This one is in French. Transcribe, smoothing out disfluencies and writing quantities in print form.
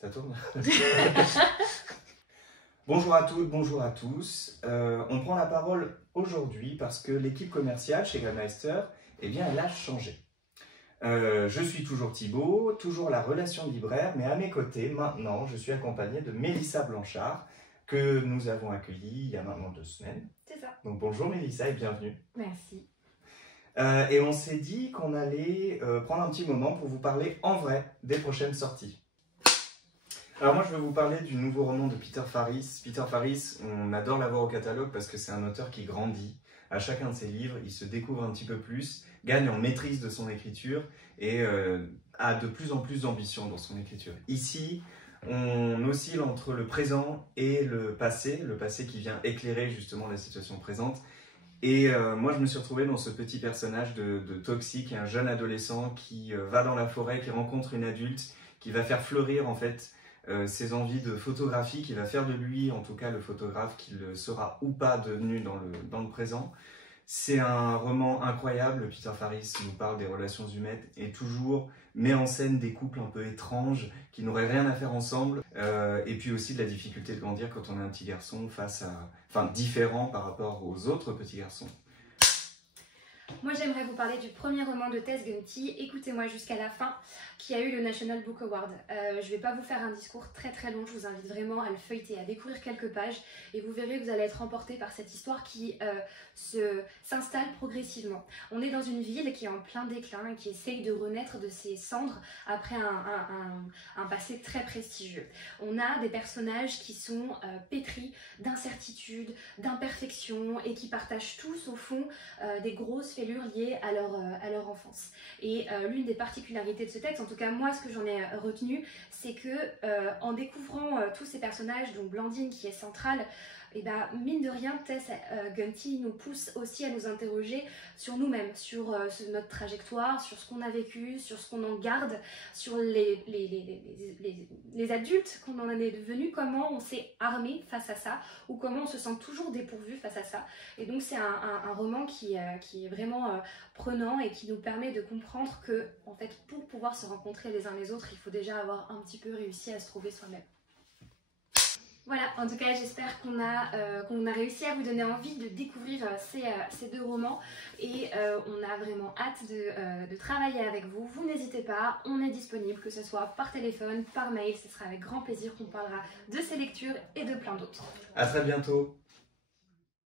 Ça tourne. Bonjour à toutes, bonjour à tous. On prend la parole aujourd'hui parce que l'équipe commerciale chez Grameister, eh bien, elle a changé. Je suis toujours Thibaut, toujours la relation libraire, mais à mes côtés, maintenant, je suis accompagné de Mélissa Blanchard, que nous avons accueillie il y a maintenant 2 semaines. C'est ça. Donc bonjour Mélissa et bienvenue. Merci. Et on s'est dit qu'on allait prendre un petit moment pour vous parler en vrai des prochaines sorties. Alors moi je vais vous parler du nouveau roman de Peter Farris. Peter Farris, on adore l'avoir au catalogue parce que c'est un auteur qui grandit. À chacun de ses livres, il se découvre un petit peu plus, gagne en maîtrise de son écriture et a de plus en plus d'ambition dans son écriture. Ici, on oscille entre le présent et le passé qui vient éclairer justement la situation présente. Et moi je me suis retrouvé dans ce petit personnage de Toxie, qui est un jeune adolescent qui va dans la forêt, qui rencontre une adulte, qui va faire fleurir en fait ses envies de photographie, qui va faire de lui en tout cas le photographe qu'il sera ou pas devenu dans le présent. C'est un roman incroyable. Peter Farris nous parle des relations humaines et toujours met en scène des couples un peu étranges qui n'auraient rien à faire ensemble, et puis aussi de la difficulté de grandir quand on est un petit garçon différent par rapport aux autres petits garçons. Moi j'aimerais vous parler du premier roman de Tess Gunty, Écoutez-moi jusqu'à la fin, qui a eu le National Book Award. Je ne vais pas vous faire un discours très long, je vous invite vraiment à le feuilleter, à découvrir quelques pages et vous verrez que vous allez être emporté par cette histoire qui s'installe progressivement. On est dans une ville qui est en plein déclin et qui essaye de renaître de ses cendres après un passé très prestigieux. On a des personnages qui sont pétris d'incertitudes, d'imperfections et qui partagent tous au fond des grosses fêlures liées à leur enfance. Et l'une des particularités de ce texte, en tout cas moi ce que j'en ai retenu, c'est que en découvrant tous ces personnages, dont Blandine qui est centrale, et ben, mine de rien, Tess Gunty nous pousse aussi à nous interroger sur nous-mêmes, sur notre trajectoire, sur ce qu'on a vécu, sur ce qu'on en garde, sur les adultes qu'on en est devenus, comment on s'est armé face à ça, ou comment on se sent toujours dépourvu face à ça. Et donc c'est un roman qui est vraiment prenant et qui nous permet de comprendre que, en fait, pour pouvoir se rencontrer les uns les autres, il faut déjà avoir un petit peu réussi à se trouver soi-même. Voilà, en tout cas j'espère qu'on a réussi à vous donner envie de découvrir ces 2 romans et on a vraiment hâte de travailler avec vous. Vous n'hésitez pas, on est disponible, que ce soit par téléphone, par mail, ce sera avec grand plaisir qu'on parlera de ces lectures et de plein d'autres. À très bientôt.